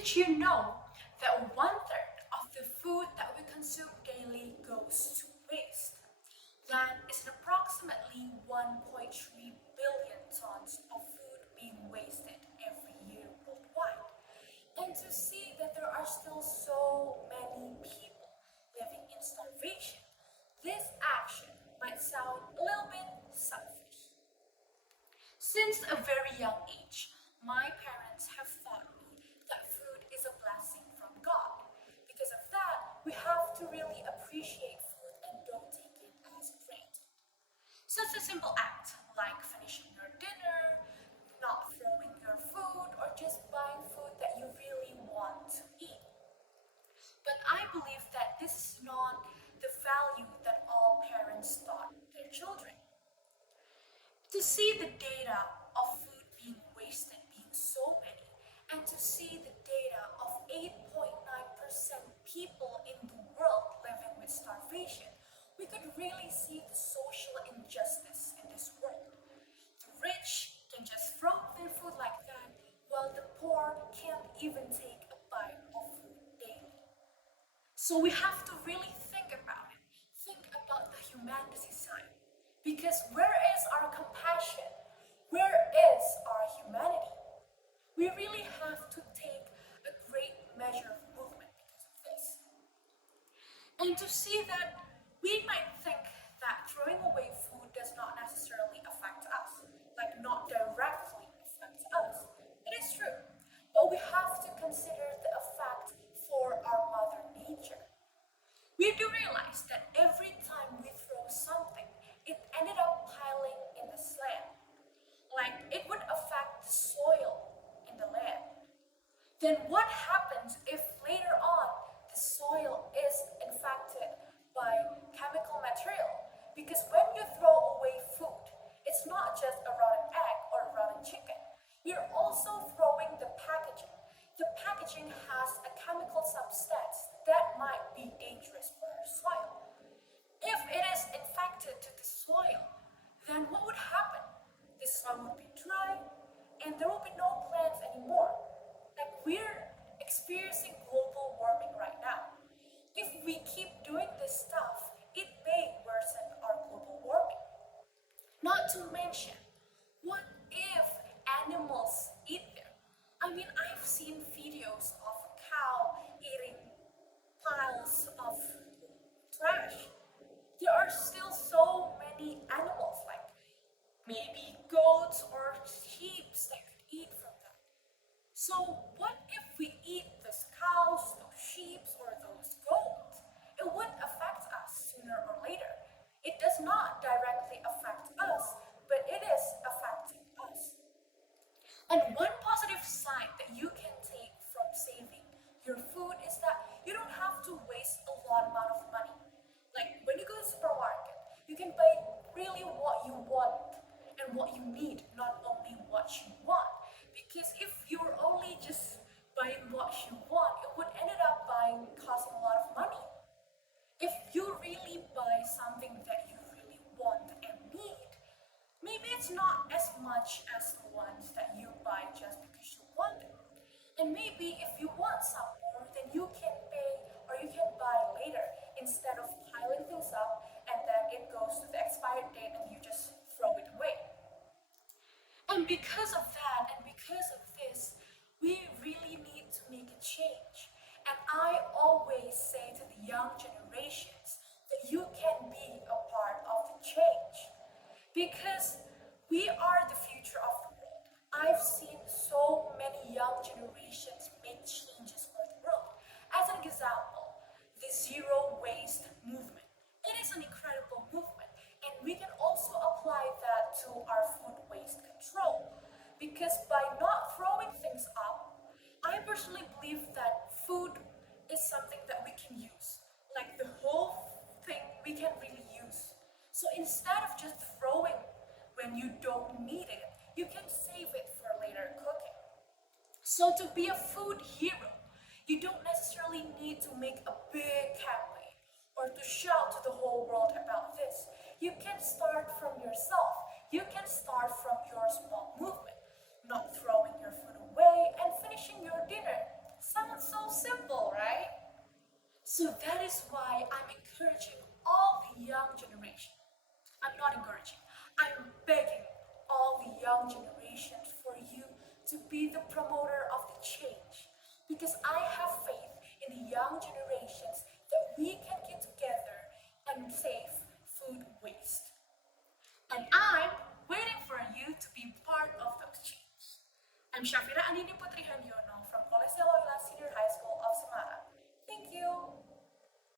Did you know that one-third of the food that we consume daily goes to waste? That is approximately 1.3 billion tons of food being wasted every year worldwide. And to see that there are still so many people living in starvation, this action might sound a little bit selfish. Since a very young age, my parents have taught me that food is a blessing from God. Because of that, we have to really appreciate food and don't take it as granted. Such a simple act like finishing your dinner, not throwing your food, or just buying food that you really want to eat. But I believe that this is not the value that all parents taught their children. To see the data of food being wasted being so many, and to see the data of 8.9% people in the world living with starvation, we could really see the social injustice in this world. The rich can just throw their food like that, while the poor can't even take a bite of food daily. So we have to really think about it. Think about the humanity side. Because where is our compassion? Where is our humanity? We really have to take a great measure of movement because of this. And to see that we might think that throwing away food does not necessarily affect us, like not directly affects us. It is true. But we have to consider the effect for our mother nature. We do realize that every time we throw something, it ended up piling in the land. Like it would affect the soil in the land. Then what happens if later on the soil is infected by chemical material? Because when you throw away food, it's not just a rotten egg or a rotten chicken. You're also throwing the packaging. The packaging has a chemical substance that might be dangerous for our soil. If it is infected to the soil, then what would happen? The soil would be dry and there will be no plants anymore. Like we're experiencing global warming right now. If we keep doing this stuff, it may worsen our global warming. Not to mention, what if animals eat them? I mean, I've seen videos of a cow eating piles of trash. There are still so many animals, like maybe goats or sheep that could eat from them. So, what if we eat those cows, those sheep, or those goats? It would affect us sooner or later. It does not directly affect us, but it is affecting us. And one positive side that you can take from saving your food is that you don't have to waste a lot amount of money. Like when you go to the supermarket, you can buy really what you want and what you need, not only what you want. Because if you're only just buying what you want, it would end up buying costing a lot of money. If you really buy something that you really want and need, maybe it's not as much as the ones that you buy just because you want it. And maybe if you want some more, then you can pay or you can buy later instead of piling things up and then it goes to the expired date and you just throw it away. And because of that and because of this, we really need to make a change. And I always say to the young generations that you can be a part of the change. Because we are the future of the world. I've seen so many young generations make changes for the world. As an example, the zero waste movement. It is an incredible movement, and we can also apply that to our food waste control. Because by not throwing things up, I personally believe that food is something that we can use. Like the whole thing we can really use. So instead of just throwing when you don't need it, you can save it for later cooking. So to be a food hero, you don't necessarily need to make a big campaign or to shout to the whole world about this. You can start from yourself. You can start from your small movement, not throwing your food away and finishing your dinner. not encouraging. I'm begging all the young generations for you to be the promoter of the change. Because I have faith in the young generations that we can get together and save food waste. And I'm waiting for you to be part of those change. I'm Shafira Anini Putrihanyo,